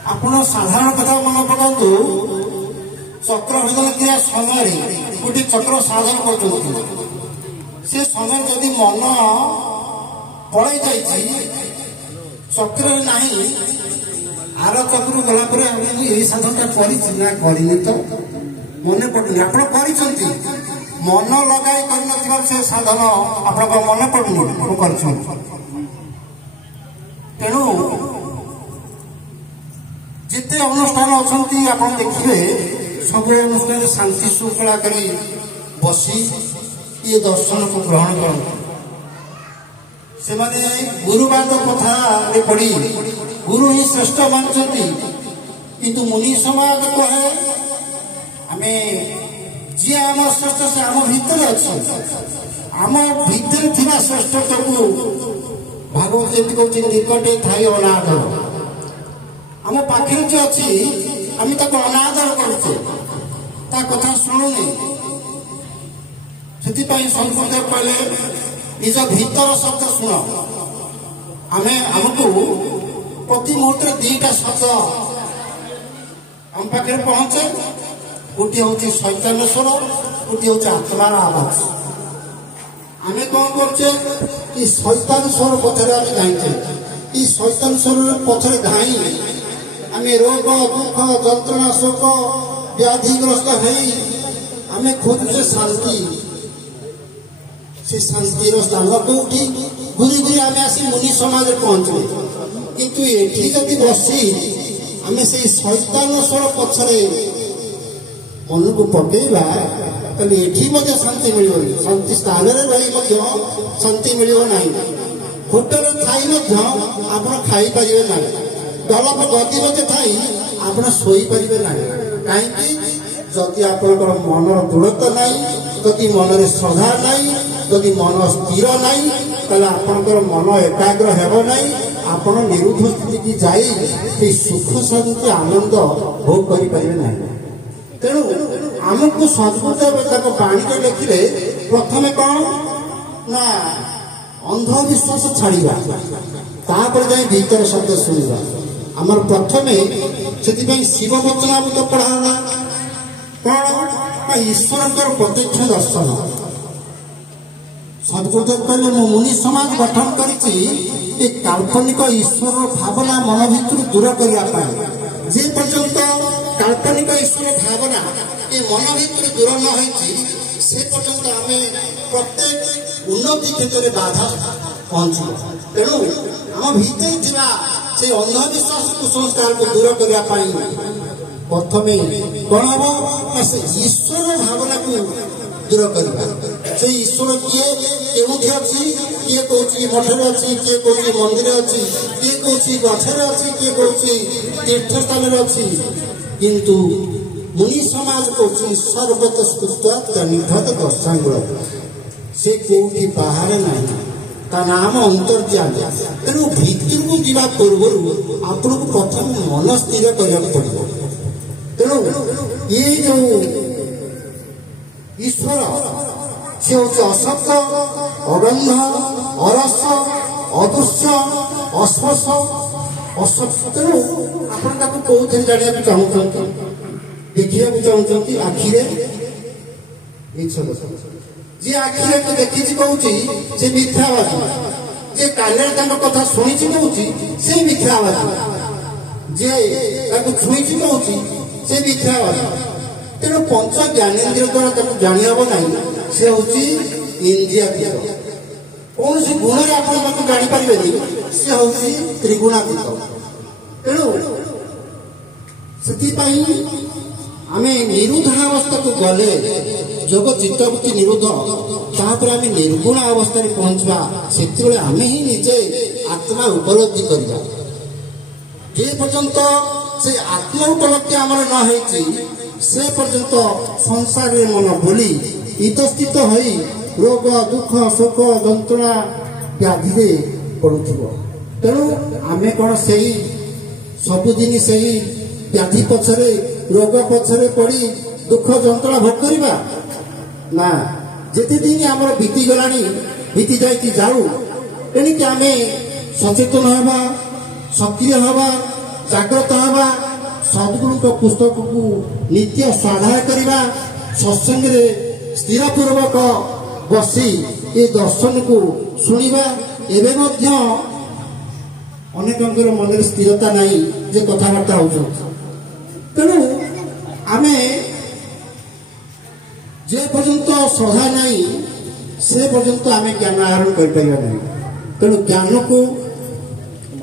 ଆପଣ ସାଧାରଣ କଥା ମନେ ପକାନ୍ତୁ, ଚକ୍ର ଭେଦନ କ୍ରିୟା ସମୟରେ ଗୋଟିଏ ଚକ୍ର ସାଧନ କରୁଛନ୍ତି, ସେ ସମୟରେ ଯଦି ମନ ପଳେଇ ଯାଇଛି ଚକ୍ରରେ ନାହିଁ, ଆର ଚକ୍ର ଗଲା ପରେ ଆମେ ଏଇ ସାଧନଟା କରିଛି ନା କରିନି ତ ମନେ ପଡୁନି। ଆପଣ କରିଛନ୍ତି, ମନ ଲଗାଇ କରିନଥିବାରୁ ସେ ସାଧନ ଆପଣଙ୍କ ମନେ ପଡୁନି, ଆପଣ କରିଛନ୍ତି। ତେଣୁ ଯେତେ ଅନୁଷ୍ଠାନ ଅଛନ୍ତି ଆପଣ ଦେଖିବେ, ସବୁ ଅନୁଷ୍ଠାନରେ ଶାନ୍ତି ଶୃଙ୍ଖଳା କରି ବସି ଇଏ ଦର୍ଶନକୁ ଗ୍ରହଣ କରନ୍ତି। ସେମାନେ ଗୁରୁବାଦ କଥାରେ ପଡ଼ି ଗୁରୁ ହିଁ ଶ୍ରେଷ୍ଠ ମାନୁଛନ୍ତି, କିନ୍ତୁ ମୁନି ସମାଜ କହେ ଆମେ ଯିଏ ଆମ ଶ୍ରେଷ୍ଠ ସେ ଆମ ଭିତରେ ଅଛି, ଆମ ଭିତରେ ଥିବା ଶ୍ରେଷ୍ଠତ୍ୱକୁ ଭାଗବତ ଯେମିତି କହୁଛି ନିକଟେ ଥାଇ ଅନାଦର, ଆମ ପାଖରେ ଯିଏ ଅଛି ଆମେ ତାକୁ ଅନାଦର କରୁଛେ, ତା କଥା ଶୁଣୁନି। ସେଥିପାଇଁ ସଂସ୍କୃତ କହିଲେ ନିଜ ଭିତର ଶବ୍ଦ ଶୁଣ। ଆମକୁ ପ୍ରତି ମୁହୂର୍ତ୍ତରେ ଦିଟା ଶବ୍ଦ ଆମ ପାଖରେ ପହଞ୍ଚେ, ଗୋଟିଏ ହଉଛି ଚୈତନ୍ୟ ସ୍ୱର, ଗୋଟିଏ ହଉଛି ଆତ୍ମାର ଆବାଜ। ଆମେ କଣ କରୁଛେ, ଏ ଶୈତାନ ସ୍ୱର ପଛରେ ଆମେ ଧାଇଁଛେ। এই শয়তান স্বরের পথরে ধাই আমি রোগ দুঃখ যন্ত্রণা শোক ব্যাধিগ্রস্ত হই আমি খোঁজুছে শান্তি। সে শান্তির স্থান কোটি ঘুরি ঘুরি আমি আসি মুনি সমাজে পৌঁছবে, কিন্তু এটি যদি বসি আমি সেই শৈতান স্বর পছরে মনକୁ ପକେଇବା ତାହେଲେ ଏଠି ମଧ୍ୟ ଶାନ୍ତି ମିଳିବନି, ଶାନ୍ତି ସ୍ଥାନରେ ରହି ମଧ୍ୟ ଶାନ୍ତି ମିଳିବ ନାହିଁ। ହୋଟେଲ ଥାଇ ମଧ୍ୟ ଆପଣ ଖାଇପାରିବେ ନାହିଁ, ଡଲପ ଗଦି ମଧ୍ୟ ଥାଇ ଆପଣ ଶୋଇପାରିବେ ନାହିଁ। କାହିଁକି? ଯଦି ଆପଣଙ୍କର ମନର ଦୃଢ଼ତା ନାହିଁ, ଯଦି ମନରେ ଶ୍ରଦ୍ଧା ନାହିଁ, ଯଦି ମନ ସ୍ଥିର ନାହିଁ, ତାହେଲେ ଆପଣଙ୍କର ମନ ଏକାଗ୍ର ହେବ ନାହିଁ। ଆପଣ ନିରୁଦ୍ଧ ସ୍ଥିତିକି ଯାଇ ସେଇ ସୁଖ ଶାନ୍ତି ଆନନ୍ଦ ଭୋଗ କରିପାରିବେ ନାହିଁ। ତେଣୁ ଆମକୁ ସଂସ୍କୃତ ତାଙ୍କ ବାଣୀରେ ଲେଖିଲେ ପ୍ରଥମେ କଣ ନା ଅନ୍ଧବିଶ୍ୱାସ ଛାଡ଼ିବା, ତାପରେ ଯାଇ ଭିତର ଶବ୍ଦ ଶୁଣିବା। ଆମର ପ୍ରଥମେ ସେଥିପାଇଁ ଶିବ ବଚନାମୃତ ପଢ଼ା ହେଲା। କଣ ନା ଈଶ୍ୱରଙ୍କର ପ୍ରତ୍ୟକ୍ଷ ଦର୍ଶନ। ସଦ୍ଗୁରୁଦେବ କହିଲେ ମୁଁ ମୁନି ସମାଜ ଗଠନ କରିଛି ଏ କାଳ୍ପନିକ ଈଶ୍ୱର ଭାବନା ମନ ଭିତରୁ ଦୂର କରିବା ପାଇଁ। ଯେ ପର୍ଯ୍ୟନ୍ତ କାଳ୍ପନିକ ଈଶ୍ୱର ଭାବନା ଏ ମନ ଭିତରୁ ଦୂର ନ ହୋଇଛି ସେ ପର୍ଯ୍ୟନ୍ତ ଆମେ ପ୍ରତ୍ୟେକ ଉନ୍ନତି କ୍ଷେତ୍ରରେ ବାଧା ପହଞ୍ଚିବ। ତେଣୁ ଆମ ଭିତରେ ଥିବା ସେ ଅନ୍ଧବିଶ୍ୱାସ କୁସଂସ୍କାରକୁ ଦୂର କରିବା ପାଇଁ ପ୍ରଥମେ କଣ ହବ ନା ସେ ଈଶ୍ୱର ଭାବନାକୁ ଦୂର କରିବା। ସେ ଈଶ୍ୱର କିଏ କେଉଁଠି ଅଛି, କିଏ କହୁଛି ମଠରେ ଅଛି, କିଏ କହୁଛି ମନ୍ଦିରରେ ଅଛି, କିଏ କହୁଛି ଗଛରେ ଅଛି, କିଏ କହୁଛି ତୀର୍ଥସ୍ଥାନରେ ଅଛି, କିନ୍ତୁ ମୁନି ସମାଜ କହୁଛି ସର୍ବତ ସ୍କୃତ ନିଧତ ଦର୍ଶାଙ୍ଗୁଳ। ସେ କୋଉଠି ବାହାରେ ନାହିଁ, ତା ନାମ ଅନ୍ତର୍ଯାମୀ। ତେଣୁ ଭିତରକୁ ଯିବା ପୂର୍ବରୁ ଆପଣଙ୍କୁ ପ୍ରଥମେ ମନ ସ୍ଥିର କରିବାକୁ ପଡ଼ିବ। ତେଣୁ ଇଏ ଯୋଉ ଈଶ୍ୱର ସେ ହଉଛି ଅସତ, ଅଗନ୍ଧ, ଅରସ, ଅଦୃଶ୍ୟ, ଅସ୍ପର୍ଶ, ଅସତ। ତେଣୁ ଆପଣ ତାକୁ କୋଉଥିରେ ଜାଣିବାକୁ ଚାହୁଁଛନ୍ତି, ଦେଖିବାକୁ ଚାହୁଁଛନ୍ତି ଆଖିରେ। ଯିଏ ଆଖିରେ ଦେଖିଛି କହୁଛି ସେ ମିଥ୍ୟାବାଦୀ, ଯିଏ କାନରେ ତାଙ୍କ କଥା ଶୁଣିଛି କହୁଛି ସେ ମିଥ୍ୟାବାଦୀ, ଯିଏ ତାକୁ ଛୁଇଁଛି କହୁଛି ସେ ମିଥ୍ୟାବାଦୀ। ତେଣୁ ପଞ୍ଚ ଜ୍ଞାନେନ୍ଦ୍ରିୟ ଦ୍ୱାରା ତାକୁ ଜାଣି ହବ ନାହିଁ, ସେ ହଉଛି ଇନ୍ଦ୍ରିୟାତୀତ। କୌଣସି ଗୁଣରେ ଆପଣ ତାକୁ ଜାଣିପାରିବେନି, ସେ ହଉଛି ତ୍ରିଗୁଣାତୀତ। ତେଣୁ ସେଥିପାଇଁ ଆମେ ନିରୁଦ୍ଧ ଅବସ୍ଥାକୁ ଗଲେ ଯୋଗ ଚିତ୍ତବୃତ୍ତି ନିରୁଦ୍ଧ, ତାପରେ ଆମେ ନିର୍ଗୁଣ ଅବସ୍ଥାରେ ପହଞ୍ଚିବା। ସେତେବେଳେ ଆମେ ହିଁ ନିଜେ ଆତ୍ମା ଉପଲବ୍ଧି କରିବା। ଯେ ପର୍ଯ୍ୟନ୍ତ ସେ ଆତ୍ମ ଉପଲବ୍ଧି ଆମର ନ ହେଇଛି ସେ ପର୍ଯ୍ୟନ୍ତ ସଂସାରରେ ମନ ବୁଲି ଇତସ୍ଥିତ ହୋଇ ରୋଗ ଦୁଃଖ ଶୋକ ଯନ୍ତ୍ରଣା ବ୍ୟାଧିରେ ପଡୁଥିବ। ତେଣୁ ଆମେ କଣ ସେଇ ସବୁଦିନ ସେଇ ବ୍ୟାଧି ପଛରେ ରୋଗ ପଛରେ ପଡ଼ି ଦୁଃଖ ଯନ୍ତ୍ରଣା ଭୋଗ କରିବା ନା। ଯେତେ ଦିନ ଆମର ବିତିଗଲାଣି, ବିତି ଯାଇକି ଯାଉ। ତେଣିକି ଆମେ ସଚେତନ ହେବା, ସକ୍ରିୟ ହେବା, ଜାଗ୍ରତ ହେବା। पुस्तक को नित्य स्वाध्याय करवा सत्संग स्थिरपूर्वक बसी ये दर्शन को शुणा एवं अनेक मन स्थिरता नहीं जे कथबार्ता हो तेणु आम जे पर्यंत श्रद्धा नहीं से पर्यंत आम ज्ञान आहरण कर तेणु ज्ञान को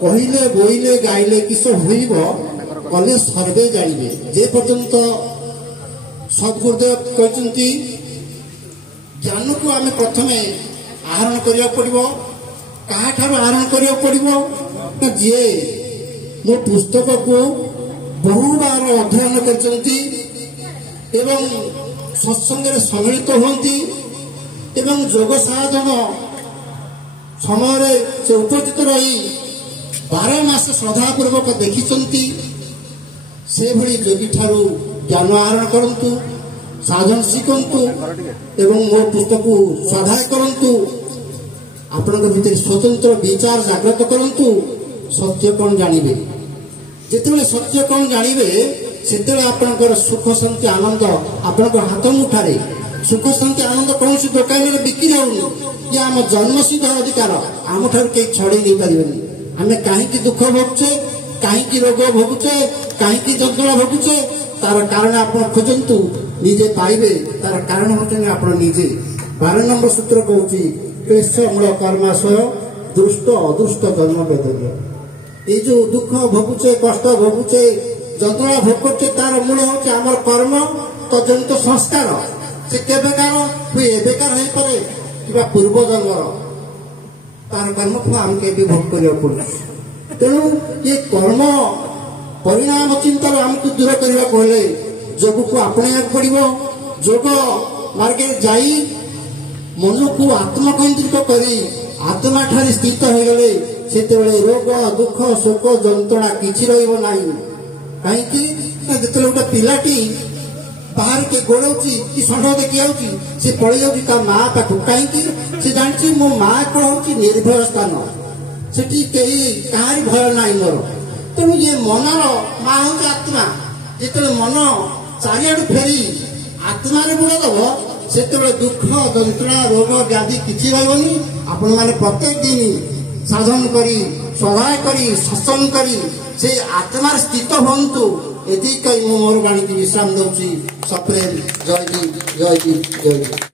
कहले बोईले गाइले किस कले सर्वे जाने जे पर्यंत सद्गुरुदेव कहते ज्ञान को आम प्रथम आहरण करा पड़ो क्या आहरण करा पड़ो जी मो पुस्तक को बहु बार अध्ययन करती सत्संग सम्मिलित होती योग साधन समय से उपस्थित रही 12 मास श्रद्धापूर्वक देखी से भली योगी ठारू ज्ञान आहरण करंतु साधन शिखंतु एवं मो पुस्तक को स्वाध्याय करंतु आपण भीतर स्वतंत्र विचार जागृत करंतु सत्य कौन जानवे जिते सत्य कौन जानवे से आपणकर सुख शांति आनंद आपण हाथ मुठारे सुख शांति आनंद कौन सी दुकान में बिक्री होनी ये आम जन्मसिद्ध अधिकार आम ठार कहीं छड़े नहीं पारे आम कहीं दुख भोगुचे कहीं रोग भोगुचे कहीं जंत्रणा भोगुचे तार कारण आप खोजतु निजे पाइबे तार कारण होते आप निजे 12 नंबर सूत्र कहूँ क्लेश मूल कर्माशय दुष्ट अदुष्ट कर्म वेदनीय ये जो दुख भोगुचे कष्ट भोगुचे जंत्रणा भोग करते तार मूल हूँ आम कर्म तजनित संस्कार से केबेकार हुए एबेकार हो पारे कि पूर्व जन्मर तार कर्म फल आमके भी भोग करा पड़े तेणु ये कर्म परिणाम चिंता आमको दूर करने को योग को अपना पड़ो योग मार्ग जाई मन को आत्मकेन्द्रित कर आत्मा ठारे स्थित हो गले से रोग दुख शोक जंत्रणा किसी रहा कहीं जो गोटे पिलाटी बाहर के गोड़ौची कि षंढ देखी आउची से पड़े जाऊँगी ता माँ पाख कहीं से जानची मो माँ कौन हूँ निर्भय स्थान सेठी कहीं कहार भय ना मोर तेणु ये मनर माँ हूँ आत्मा जिते मन चारिआड़ फेरी आत्मार बुड़ दब से दुख जंत्रणा रोग व्याधि किसी रही आपण मैंने प्रत्येक दिन साधन करी स्वाध्याय करी सत्संग करी से आत्मार स्थित हूँ एति कही मोर बाणी की विश्राम दूसरी सप्रेम जय जी जय जी जय जी।